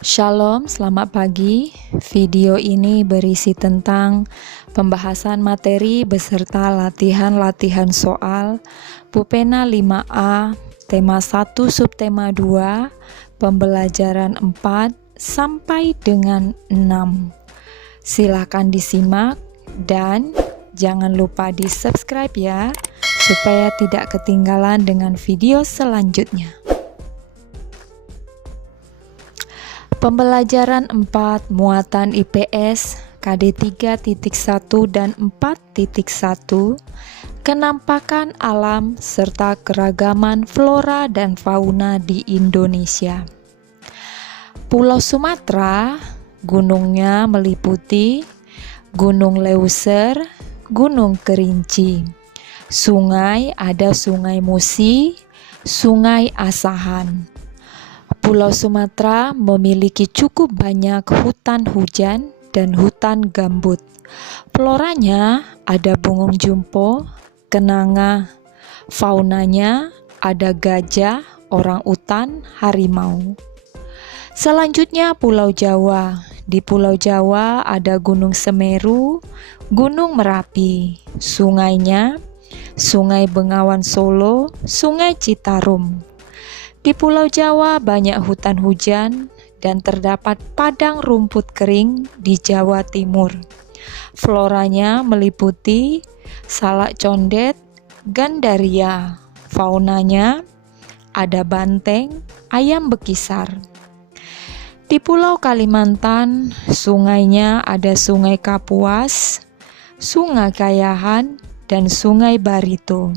Shalom, selamat pagi. Video ini berisi tentang pembahasan materi beserta latihan-latihan soal Pupena 5A, tema 1 subtema 2, pembelajaran 4 sampai dengan 6. Silakan disimak dan jangan lupa di-subscribe ya, supaya tidak ketinggalan dengan video selanjutnya. Pembelajaran 4 muatan IPS KD 3.1 dan 4.1 kenampakan alam serta keragaman flora dan fauna di Indonesia. Pulau Sumatera, gunungnya meliputi Gunung Leuser, Gunung Kerinci. Sungai ada Sungai Musi, Sungai Asahan. Pulau Sumatera memiliki cukup banyak hutan hujan dan hutan gambut. Floranya ada bungung jumpo, kenanga. Faunanya ada gajah, orangutan, harimau. Selanjutnya Pulau Jawa. Di Pulau Jawa ada Gunung Semeru, Gunung Merapi. Sungainya Sungai Bengawan Solo, Sungai Citarum. Di Pulau Jawa banyak hutan hujan dan terdapat padang rumput kering di Jawa Timur. Floranya meliputi salak condet, gandaria. Faunanya ada banteng, ayam bekisar. Di Pulau Kalimantan, sungainya ada Sungai Kapuas, Sungai Kayahan, dan Sungai Barito.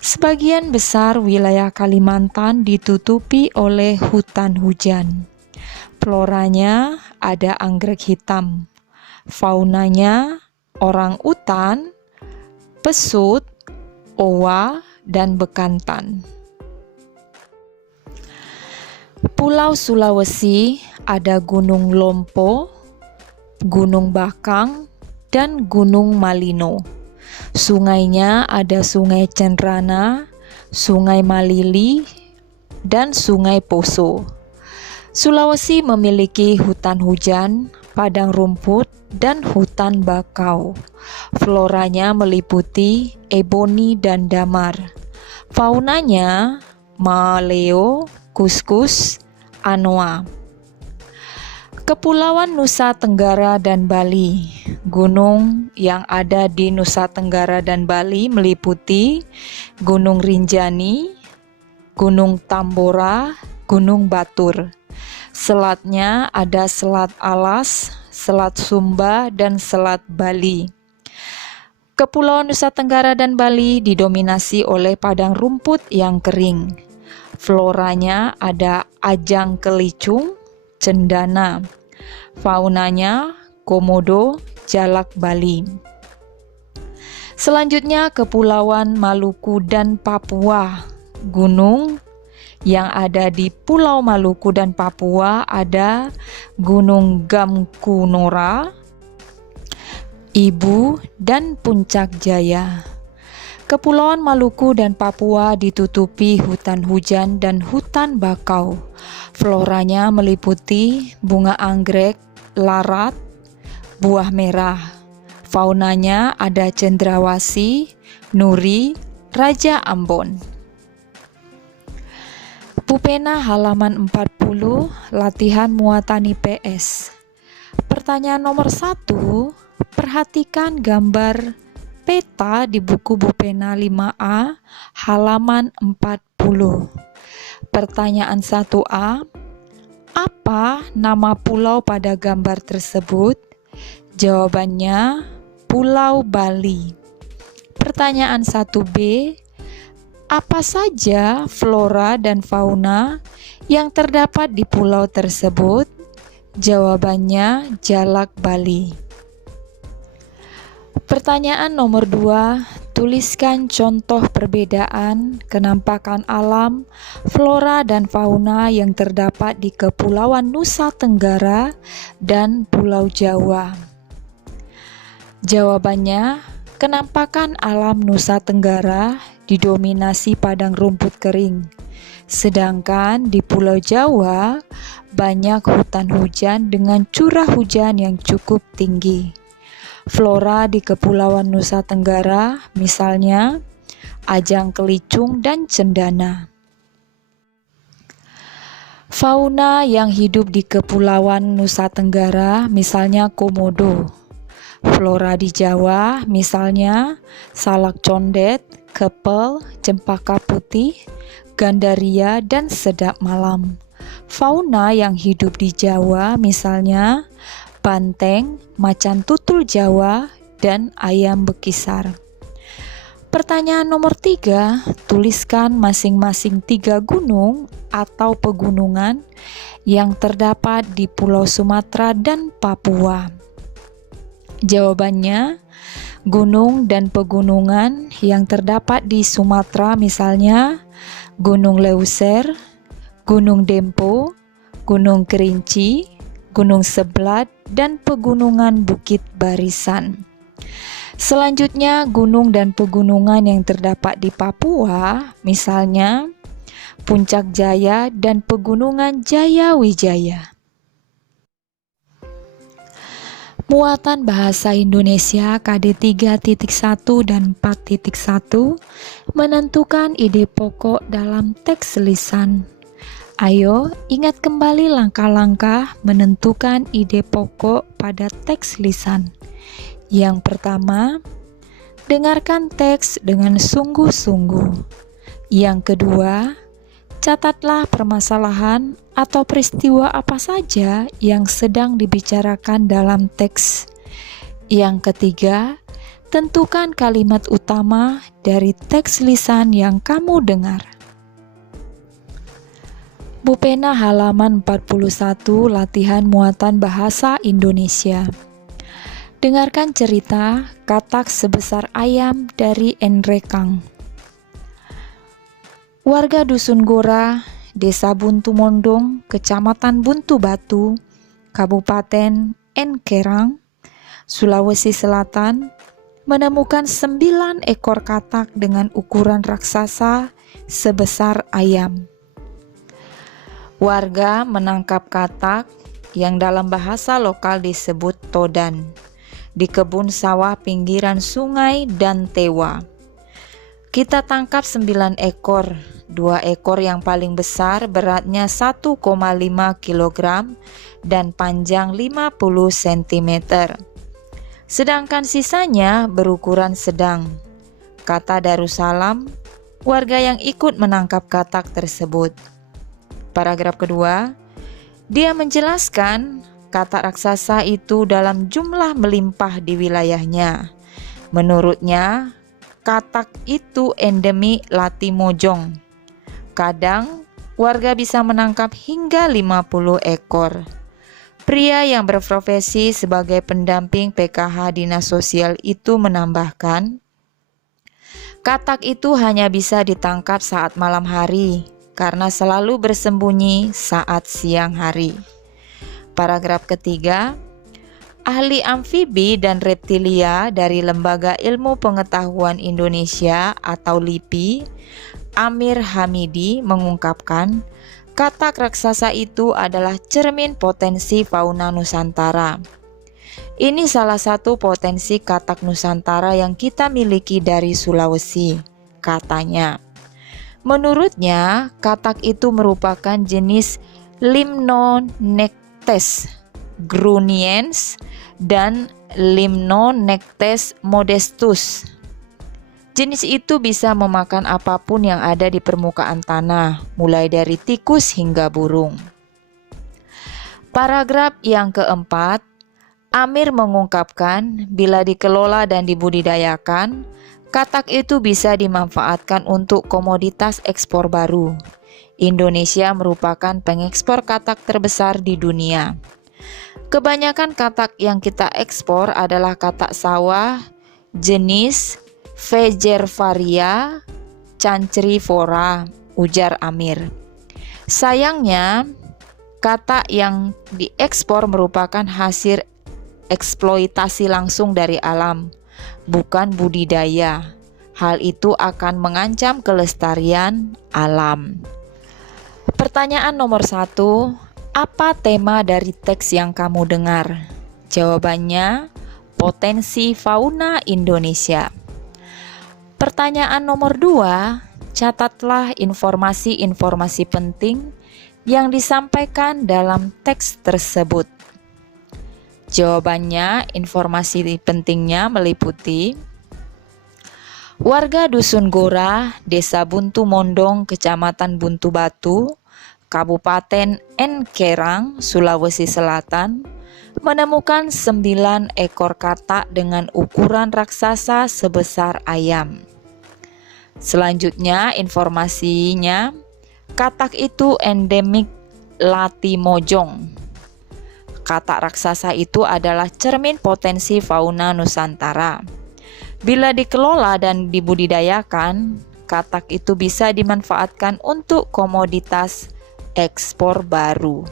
Sebagian besar wilayah Kalimantan ditutupi oleh hutan hujan. Floranya ada anggrek hitam. Faunanya orangutan, pesut, owa, dan bekantan. Pulau Sulawesi ada Gunung Lompo, Gunung Bakang, dan Gunung Malino. Sungainya ada Sungai Cenrana, Sungai Malili, dan Sungai Poso. Sulawesi memiliki hutan hujan, padang rumput, dan hutan bakau. Floranya meliputi eboni dan damar. Faunanya maleo, kuskus, anoa. Kepulauan Nusa Tenggara dan Bali. Gunung yang ada di Nusa Tenggara dan Bali meliputi Gunung Rinjani, Gunung Tambora, Gunung Batur. Selatnya ada Selat Alas, Selat Sumba, dan Selat Bali. Kepulauan Nusa Tenggara dan Bali didominasi oleh padang rumput yang kering. Floranya ada ajang kelicung, cendana. Faunanya komodo, jalak Bali. Selanjutnya Kepulauan Maluku dan Papua. Gunung yang ada di Pulau Maluku dan Papua ada Gunung Gamkunora, Ibu, dan Puncak Jaya. Kepulauan Maluku dan Papua ditutupi hutan hujan dan hutan bakau. Floranya meliputi bunga anggrek, larat, buah merah. Faunanya ada cendrawasih, nuri, raja Ambon. Pupena halaman 40, latihan muatan IPS. Pertanyaan nomor 1, perhatikan gambar peta di buku Pupena 5A halaman 40. Pertanyaan 1A, apa nama pulau pada gambar tersebut? Jawabannya Pulau Bali. Pertanyaan 1B, apa saja flora dan fauna yang terdapat di pulau tersebut? Jawabannya Jalak Bali. Pertanyaan nomor 2, tuliskan contoh perbedaan kenampakan alam, flora dan fauna yang terdapat di Kepulauan Nusa Tenggara dan Pulau Jawa. Jawabannya, kenampakan alam Nusa Tenggara didominasi padang rumput kering. Sedangkan di Pulau Jawa banyak hutan hujan dengan curah hujan yang cukup tinggi. Flora di Kepulauan Nusa Tenggara misalnya ajang kelicung dan cendana. Fauna yang hidup di Kepulauan Nusa Tenggara misalnya komodo. Flora di Jawa misalnya salak condet, kepel, cempaka putih, gandaria, dan sedap malam. Fauna yang hidup di Jawa misalnya banteng, macan tutul Jawa, dan ayam bekisar. Pertanyaan nomor 3, tuliskan masing-masing 3 gunung atau pegunungan yang terdapat di Pulau Sumatera dan Papua. Jawabannya, gunung dan pegunungan yang terdapat di Sumatera misalnya Gunung Leuser, Gunung Dempo, Gunung Kerinci, Gunung Seblat, dan Pegunungan Bukit Barisan. Selanjutnya, gunung dan pegunungan yang terdapat di Papua misalnya Puncak Jaya dan Pegunungan Jayawijaya. Muatan Bahasa Indonesia KD 3.1 dan 4.1 menentukan ide pokok dalam teks lisan. Ayo ingat kembali langkah-langkah menentukan ide pokok pada teks lisan. Yang pertama, dengarkan teks dengan sungguh-sungguh. Yang kedua, catatlah permasalahan atau peristiwa apa saja yang sedang dibicarakan dalam teks. Yang ketiga, tentukan kalimat utama dari teks lisan yang kamu dengar. Bu Pena halaman 41 latihan muatan bahasa Indonesia. Dengarkan cerita Katak Sebesar Ayam dari Enrekang. Warga Dusun Gora, Desa Buntu Mondong, Kecamatan Buntu Batu, Kabupaten Enkerang, Sulawesi Selatan, menemukan 9 ekor katak dengan ukuran raksasa sebesar ayam. Warga menangkap katak yang dalam bahasa lokal disebut todan di kebun sawah pinggiran sungai dan Tewa. Kita tangkap 9 ekor, 2 ekor yang paling besar beratnya 1,5 kg dan panjang 50 cm. Sedangkan sisanya berukuran sedang, kata Darussalam, warga yang ikut menangkap katak tersebut. Paragraf kedua, dia menjelaskan katak raksasa itu dalam jumlah melimpah di wilayahnya. Menurutnya, katak itu endemi Latimojong. Kadang, warga bisa menangkap hingga 50 ekor. Pria yang berprofesi sebagai pendamping PKH Dinas Sosial itu menambahkan, katak itu hanya bisa ditangkap saat malam hari karena selalu bersembunyi saat siang hari. Paragraf ketiga, ahli amfibi dan reptilia dari Lembaga Ilmu Pengetahuan Indonesia atau LIPI, Amir Hamidi mengungkapkan, katak raksasa itu adalah cermin potensi fauna Nusantara. Ini salah satu potensi katak Nusantara yang kita miliki dari Sulawesi, katanya. Menurutnya, katak itu merupakan jenis Limnonectes gruniens dan Limnonectes modestus. Jenis itu bisa memakan apapun yang ada di permukaan tanah, mulai dari tikus hingga burung. Paragraf yang keempat, Amir mengungkapkan bila dikelola dan dibudidayakan, katak itu bisa dimanfaatkan untuk komoditas ekspor baru. Indonesia merupakan pengekspor katak terbesar di dunia. Kebanyakan katak yang kita ekspor adalah katak sawah jenis Vegervaria cancrifora, ujar Amir. Sayangnya, katak yang diekspor merupakan hasil eksploitasi langsung dari alam, bukan budidaya. Hal itu akan mengancam kelestarian alam. Pertanyaan nomor 1, apa tema dari teks yang kamu dengar? Jawabannya, potensi fauna Indonesia. Pertanyaan nomor 2, catatlah informasi-informasi penting yang disampaikan dalam teks tersebut. Jawabannya, informasi pentingnya meliputi warga Dusun Gora, Desa Buntu Mondong, Kecamatan Buntu Batu, Kabupaten Enkerang, Sulawesi Selatan, menemukan 9 ekor katak dengan ukuran raksasa sebesar ayam. Selanjutnya informasinya, katak itu endemik Latimojong. Katak raksasa itu adalah cermin potensi fauna Nusantara. Bila dikelola dan dibudidayakan, katak itu bisa dimanfaatkan untuk komoditas ekspor baru.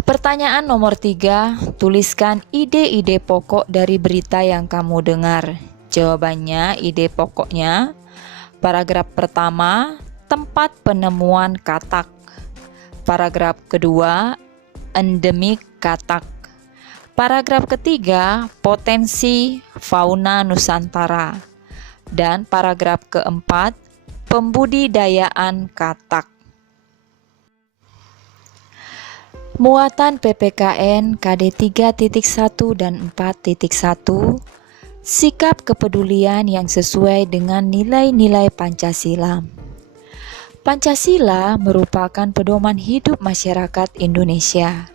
Pertanyaan nomor 3, tuliskan ide-ide pokok dari berita yang kamu dengar. Jawabannya, ide pokoknya, paragraf pertama, tempat penemuan katak. Paragraf kedua, endemik katak. Paragraf ketiga, potensi fauna Nusantara. Dan paragraf keempat, pembudidayaan katak. Muatan PPKN KD 3.1 dan 4.1, sikap kepedulian yang sesuai dengan nilai-nilai Pancasila. Pancasila merupakan pedoman hidup masyarakat Indonesia.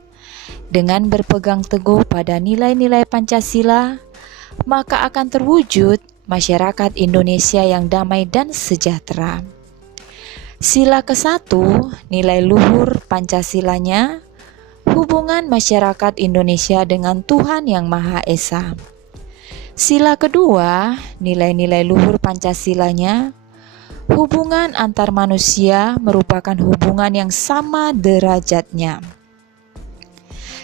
Dengan berpegang teguh pada nilai-nilai Pancasila, maka akan terwujud masyarakat Indonesia yang damai dan sejahtera. Sila ke-1, nilai luhur Pancasilanya, hubungan masyarakat Indonesia dengan Tuhan Yang Maha Esa. Sila kedua, nilai-nilai luhur Pancasilanya, hubungan antar manusia merupakan hubungan yang sama derajatnya.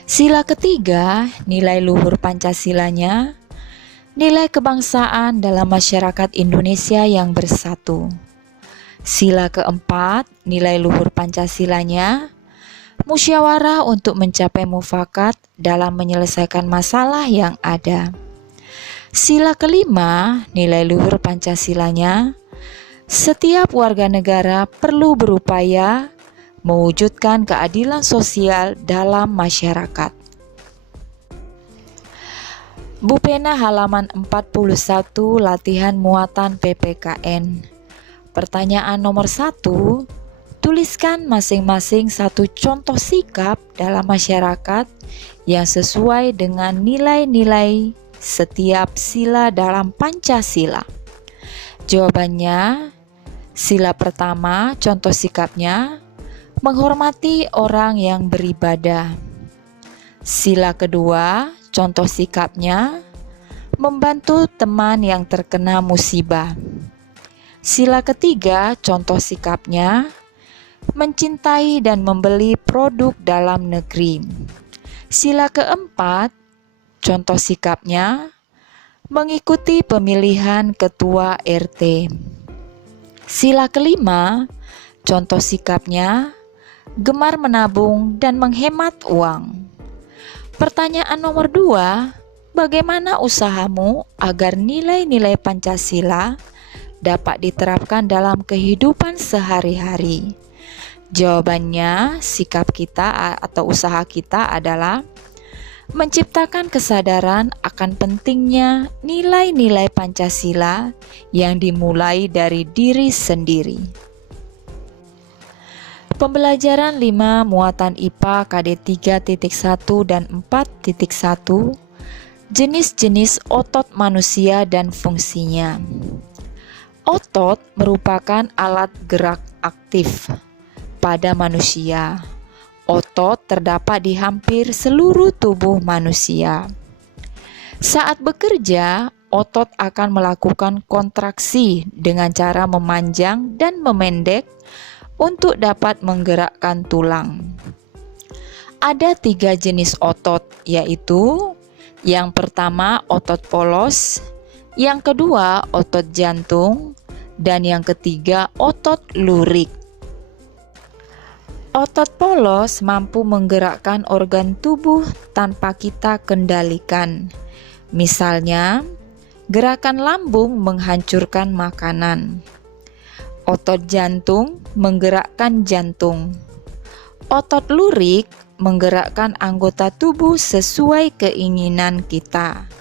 Sila ketiga, nilai luhur Pancasilanya, nilai kebangsaan dalam masyarakat Indonesia yang bersatu. Sila keempat, nilai luhur Pancasilanya, musyawarah untuk mencapai mufakat dalam menyelesaikan masalah yang ada. Sila kelima, nilai luhur Pancasilanya, setiap warga negara perlu berupaya mewujudkan keadilan sosial dalam masyarakat. Bupena halaman 41, latihan muatan PPKN. Pertanyaan nomor 1, tuliskan masing-masing satu contoh sikap dalam masyarakat yang sesuai dengan nilai-nilai setiap sila dalam Pancasila. Jawabannya, sila pertama, contoh sikapnya, menghormati orang yang beribadah. Sila kedua, contoh sikapnya, membantu teman yang terkena musibah. Sila ketiga, contoh sikapnya, mencintai dan membeli produk dalam negeri. Sila keempat, contoh sikapnya, mengikuti pemilihan ketua RT. Sila kelima, contoh sikapnya, gemar menabung dan menghemat uang. Pertanyaan nomor 2, bagaimana usahamu agar nilai-nilai Pancasila dapat diterapkan dalam kehidupan sehari-hari? Jawabannya, sikap kita atau usaha kita adalah menciptakan kesadaran akan pentingnya nilai-nilai Pancasila yang dimulai dari diri sendiri. Pembelajaran 5 muatan IPA KD 3.1 dan 4.1, jenis-jenis otot manusia dan fungsinya. Otot merupakan alat gerak aktif pada manusia. Otot terdapat di hampir seluruh tubuh manusia. Saat bekerja, otot akan melakukan kontraksi dengan cara memanjang dan memendek untuk dapat menggerakkan tulang. Ada 3 jenis otot, yaitu yang pertama otot polos, yang kedua otot jantung, dan yang ketiga otot lurik. Otot polos mampu menggerakkan organ tubuh tanpa kita kendalikan. Misalnya, gerakan lambung menghancurkan makanan. Otot jantung menggerakkan jantung. Otot lurik menggerakkan anggota tubuh sesuai keinginan kita.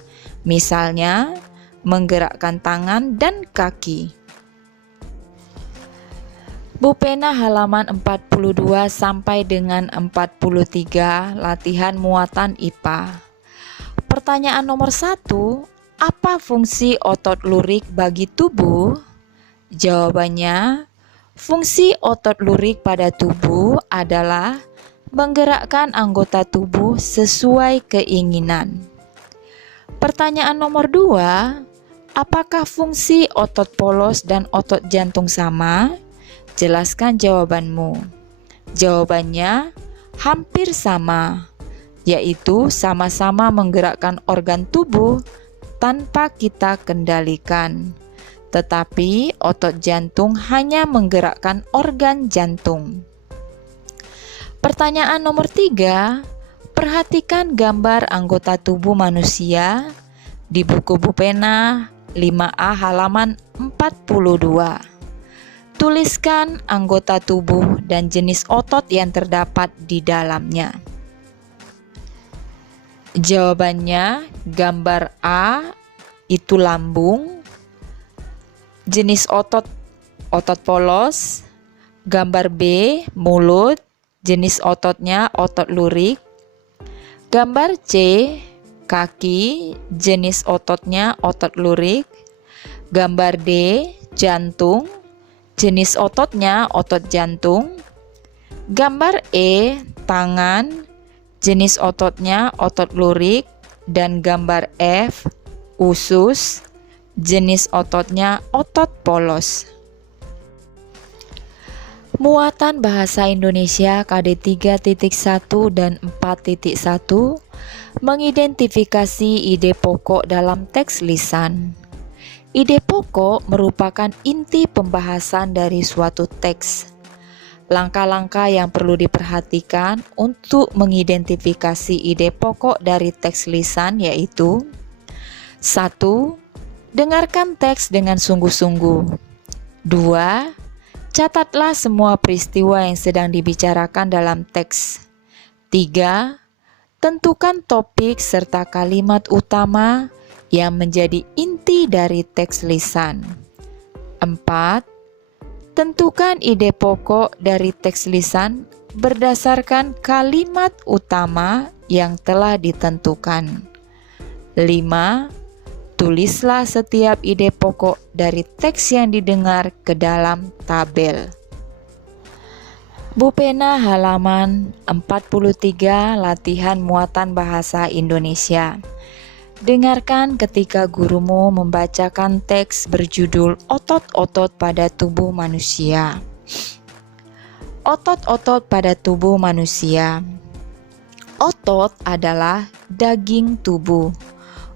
Misalnya, menggerakkan tangan dan kaki. Pena halaman 42 sampai dengan 43, latihan muatan IPA. Pertanyaan nomor 1, apa fungsi otot lurik bagi tubuh? Jawabannya, fungsi otot lurik pada tubuh adalah menggerakkan anggota tubuh sesuai keinginan. Pertanyaan nomor 2, apakah fungsi otot polos dan otot jantung sama? Jelaskan jawabanmu. Jawabannya hampir sama, yaitu sama-sama menggerakkan organ tubuh tanpa kita kendalikan. Tetapi otot jantung hanya menggerakkan organ jantung. Pertanyaan nomor 3, perhatikan gambar anggota tubuh manusia di buku Pena 5A halaman 42. Tuliskan anggota tubuh dan jenis otot yang terdapat di dalamnya. Jawabannya, gambar A itu lambung, jenis otot polos. Gambar B mulut, jenis ototnya otot lurik. Gambar C kaki, jenis ototnya otot lurik. Gambar D jantung, jenis ototnya otot jantung. Gambar E tangan, jenis ototnya otot lurik. Dan gambar F usus, jenis ototnya otot polos. Muatan Bahasa Indonesia KD 3.1 dan 4.1 mengidentifikasi ide pokok dalam teks lisan. Ide pokok merupakan inti pembahasan dari suatu teks. Langkah-langkah yang perlu diperhatikan untuk mengidentifikasi ide pokok dari teks lisan yaitu: 1. Dengarkan teks dengan sungguh-sungguh. 2. Catatlah semua peristiwa yang sedang dibicarakan dalam teks. 3. Tentukan topik serta kalimat utama yang menjadi inti dari teks lisan. 4. Tentukan ide pokok dari teks lisan berdasarkan kalimat utama yang telah ditentukan. 5. Tulislah setiap ide pokok dari teks yang didengar ke dalam tabel. Pena halaman 43, latihan muatan bahasa Indonesia. Dengarkan ketika gurumu membacakan teks berjudul Otot-otot pada tubuh manusia. Otot-otot pada tubuh manusia. Otot adalah daging tubuh.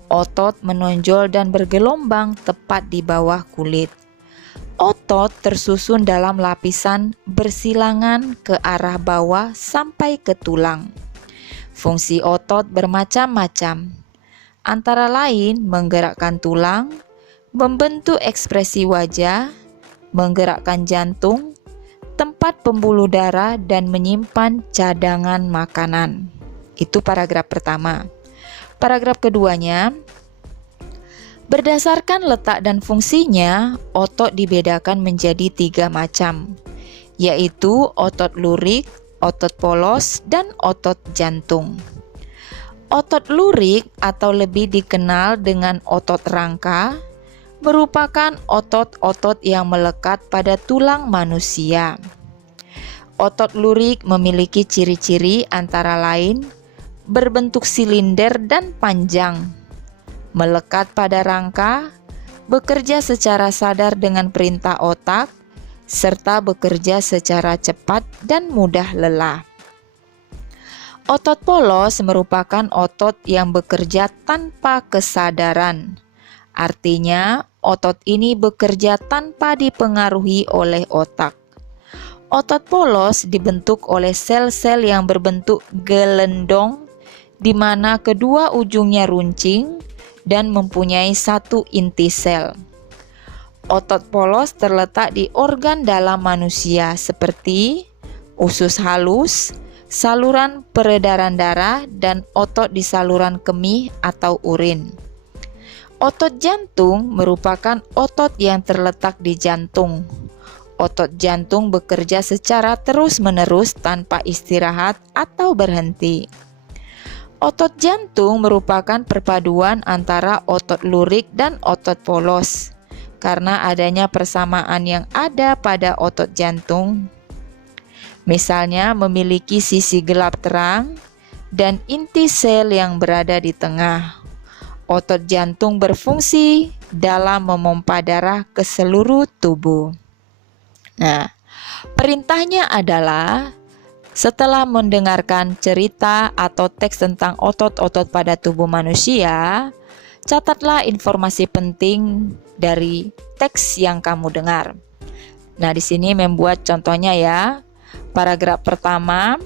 Otot menonjol dan bergelombang tepat di bawah kulit. Otot tersusun dalam lapisan bersilangan ke arah bawah sampai ke tulang. Fungsi otot bermacam-macam. Antara lain menggerakkan tulang, membentuk ekspresi wajah, menggerakkan jantung, tempat pembuluh darah, dan menyimpan cadangan makanan. Itu paragraf pertama. Paragraf keduanya, berdasarkan letak dan fungsinya, otot dibedakan menjadi 3 macam, yaitu otot lurik, otot polos, dan otot jantung. Otot lurik atau lebih dikenal dengan otot rangka merupakan otot-otot yang melekat pada tulang manusia. Otot lurik memiliki ciri-ciri antara lain berbentuk silinder dan panjang, melekat pada rangka, bekerja secara sadar dengan perintah otak, serta bekerja secara cepat dan mudah lelah. Otot polos merupakan otot yang bekerja tanpa kesadaran. Artinya, otot ini bekerja tanpa dipengaruhi oleh otak. Otot polos dibentuk oleh sel-sel yang berbentuk gelendong, di mana kedua ujungnya runcing dan mempunyai satu inti sel. Otot polos terletak di organ dalam manusia seperti usus halus, saluran peredaran darah, dan otot di saluran kemih atau urin. Otot jantung merupakan otot yang terletak di jantung. Otot jantung bekerja secara terus-menerus tanpa istirahat atau berhenti. Otot jantung merupakan perpaduan antara otot lurik dan otot polos. Karena adanya persamaan yang ada pada otot jantung, misalnya memiliki sisi gelap terang dan inti sel yang berada di tengah. Otot jantung berfungsi dalam memompa darah ke seluruh tubuh. Nah, perintahnya adalah setelah mendengarkan cerita atau teks tentang otot-otot pada tubuh manusia, catatlah informasi penting dari teks yang kamu dengar. Nah, di sini membuat contohnya ya. Paragraf pertama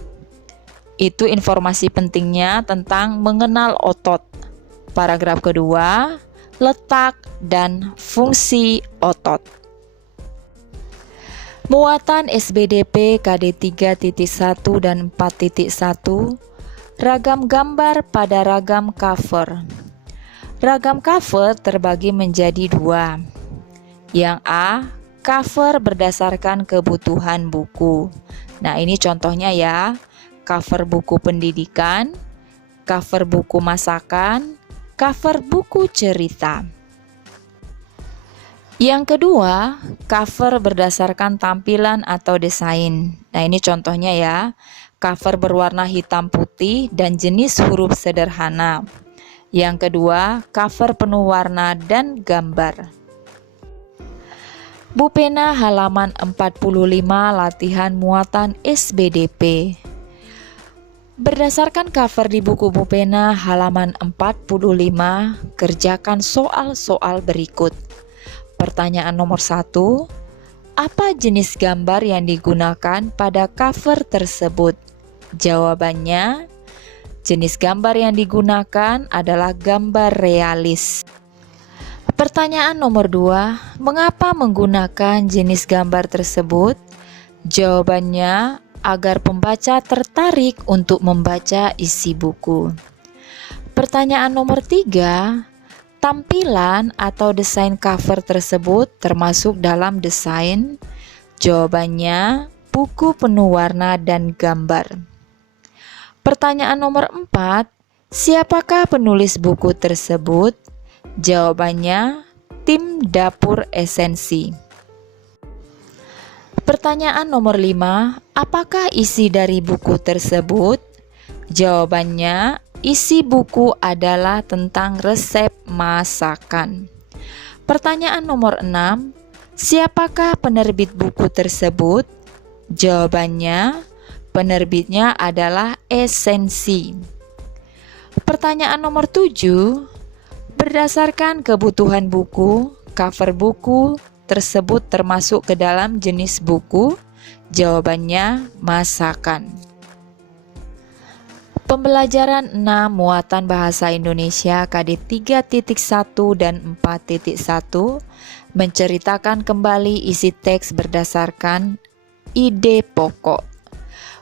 itu informasi pentingnya tentang mengenal otot. Paragraf kedua, letak dan fungsi otot. Muatan SBDP KD 3.1 dan 4.1, ragam gambar pada ragam cover. Ragam cover terbagi menjadi dua. Yang A, cover berdasarkan kebutuhan buku. Nah, ini contohnya ya, cover buku pendidikan, cover buku masakan, cover buku cerita. Yang kedua, cover berdasarkan tampilan atau desain. Nah, ini contohnya ya, cover berwarna hitam putih dan jenis huruf sederhana. Yang kedua, cover penuh warna dan gambar. Bu Pena halaman 45 latihan muatan SBDP. Berdasarkan cover di buku Bu Pena halaman 45, kerjakan soal-soal berikut. Pertanyaan nomor 1, apa jenis gambar yang digunakan pada cover tersebut? Jawabannya, jenis gambar yang digunakan adalah gambar realis. Pertanyaan nomor 2, mengapa menggunakan jenis gambar tersebut? Jawabannya, agar pembaca tertarik untuk membaca isi buku. Pertanyaan nomor 3, tampilan atau desain cover tersebut termasuk dalam desain? Jawabannya, buku penuh warna dan gambar. Pertanyaan nomor 4, siapakah penulis buku tersebut? Jawabannya, tim dapur esensi. Pertanyaan nomor 5, apakah isi dari buku tersebut? Jawabannya, isi buku adalah tentang resep masakan. Pertanyaan nomor 6, siapakah penerbit buku tersebut? Jawabannya, penerbitnya adalah Esensi. Pertanyaan nomor 7, berdasarkan kebutuhan buku, cover buku tersebut termasuk ke dalam jenis buku? Jawabannya, masakan. Pembelajaran 6 muatan bahasa Indonesia KD 3.1 dan 4.1 menceritakan kembali isi teks berdasarkan ide pokok.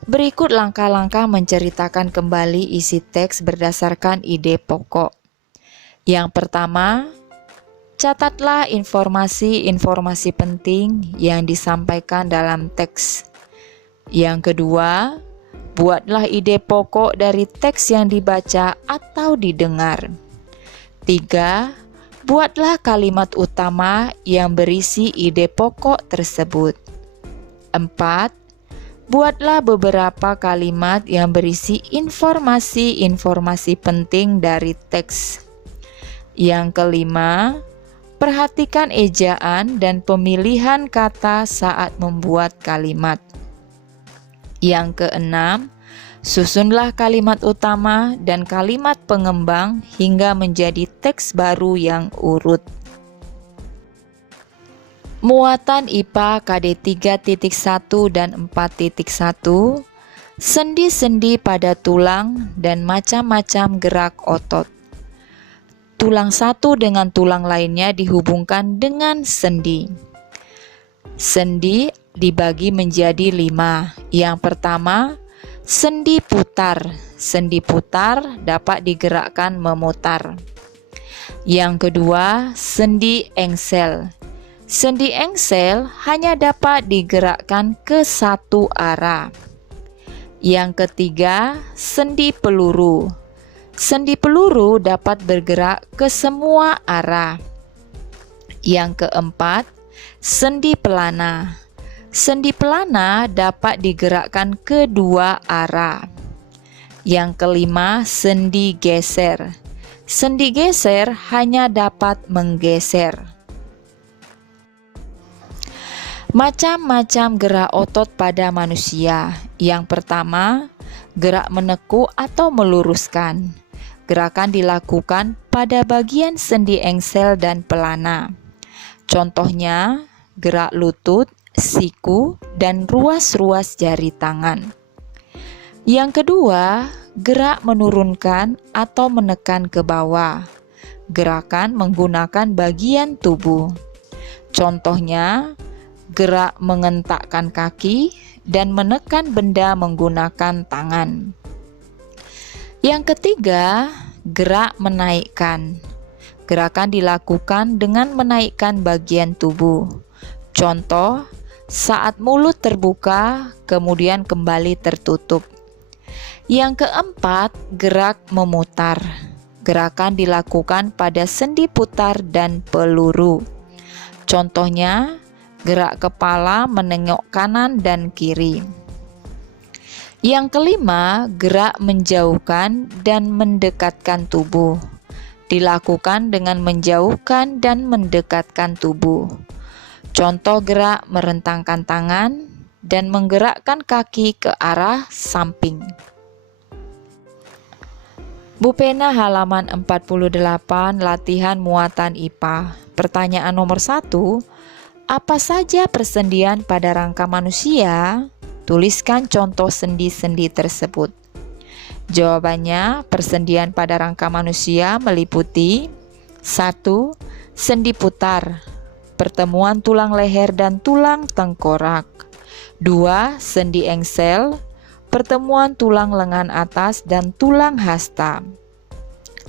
Berikut langkah-langkah menceritakan kembali isi teks berdasarkan ide pokok. Yang pertama, catatlah informasi-informasi penting yang disampaikan dalam teks. Yang kedua, buatlah ide pokok dari teks yang dibaca atau didengar. 3. Buatlah kalimat utama yang berisi ide pokok tersebut. 4. Buatlah beberapa kalimat yang berisi informasi-informasi penting dari teks. Yang kelima, perhatikan ejaan dan pemilihan kata saat membuat kalimat. Yang keenam, susunlah kalimat utama dan kalimat pengembang hingga menjadi teks baru yang urut. Muatan IPA KD 3.1 dan 4.1, sendi-sendi pada tulang dan macam-macam gerak otot. Tulang satu dengan tulang lainnya dihubungkan dengan sendi. Sendi dibagi menjadi 5. Yang pertama, sendi putar. Sendi putar dapat digerakkan memutar. Yang kedua, sendi engsel. Sendi engsel hanya dapat digerakkan ke satu arah. Yang ketiga, sendi peluru. Sendi peluru dapat bergerak ke semua arah. Yang keempat, sendi pelana. Sendi pelana dapat digerakkan ke dua arah. Yang kelima, sendi geser. Sendi geser hanya dapat menggeser. Macam-macam gerak otot pada manusia. Yang pertama, gerak menekuk atau meluruskan. Gerakan dilakukan pada bagian sendi engsel dan pelana. Contohnya, gerak lutut, siku, dan ruas-ruas jari tangan. Yang kedua, gerak menurunkan atau menekan ke bawah. Gerakan menggunakan bagian tubuh. Contohnya, gerak mengentakkan kaki dan menekan benda menggunakan tangan. Yang ketiga, gerak menaikkan. Gerakan dilakukan dengan menaikkan bagian tubuh. Contoh, saat mulut terbuka, kemudian kembali tertutup. Yang keempat, gerak memutar. Gerakan dilakukan pada sendi putar dan peluru. Contohnya, gerak kepala menengok kanan dan kiri. Yang kelima, gerak menjauhkan dan mendekatkan tubuh. Dilakukan dengan menjauhkan dan mendekatkan tubuh. Contoh gerak merentangkan tangan dan menggerakkan kaki ke arah samping. Bu Pena halaman 48, latihan muatan IPA. Pertanyaan nomor 1. Apa saja persendian pada rangka manusia? Tuliskan contoh sendi-sendi tersebut. Jawabannya, persendian pada rangka manusia meliputi 1. Sendi putar, pertemuan tulang leher dan tulang tengkorak. 2. Sendi engsel, pertemuan tulang lengan atas dan tulang hasta.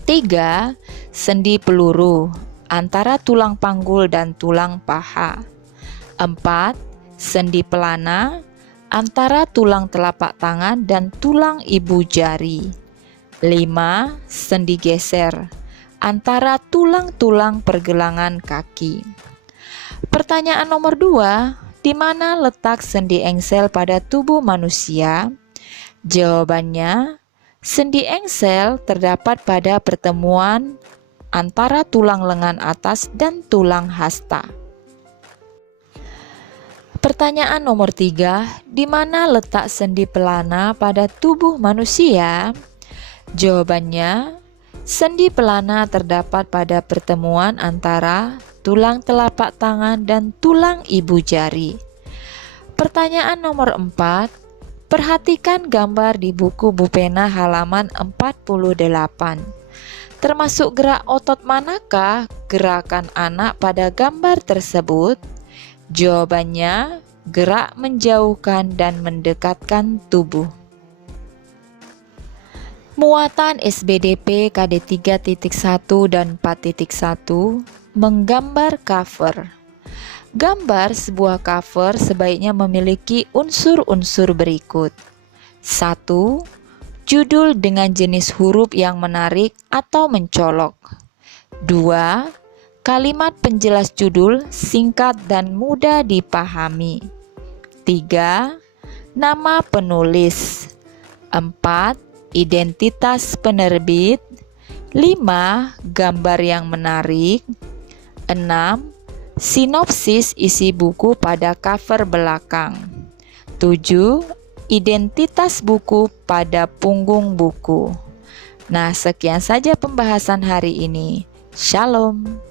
3. Sendi peluru, antara tulang panggul dan tulang paha. 4. Sendi pelana, antara tulang telapak tangan dan tulang ibu jari. 5. Sendi geser, antara tulang-tulang pergelangan kaki. Pertanyaan nomor 2. Di mana letak sendi engsel pada tubuh manusia? Jawabannya, sendi engsel terdapat pada pertemuan antara tulang lengan atas dan tulang hasta. Pertanyaan nomor 3, di mana letak sendi pelana pada tubuh manusia? Jawabannya, sendi pelana terdapat pada pertemuan antara tulang telapak tangan dan tulang ibu jari. Pertanyaan nomor 4, perhatikan gambar di buku Bu Pena halaman 48. Termasuk gerak otot manakah gerakan anak pada gambar tersebut? Jawabannya, gerak menjauhkan dan mendekatkan tubuh. Muatan SBDP KD 3.1 dan 4.1, menggambar cover. Gambar sebuah cover sebaiknya memiliki unsur-unsur berikut. 1. Judul dengan jenis huruf yang menarik atau mencolok. 2. Kalimat penjelas judul singkat dan mudah dipahami. 3. Nama penulis. 4. Identitas penerbit. 5. Gambar yang menarik. 6. Sinopsis isi buku pada cover belakang. 7. Identitas buku pada punggung buku. Nah, sekian saja pembahasan hari ini. Shalom.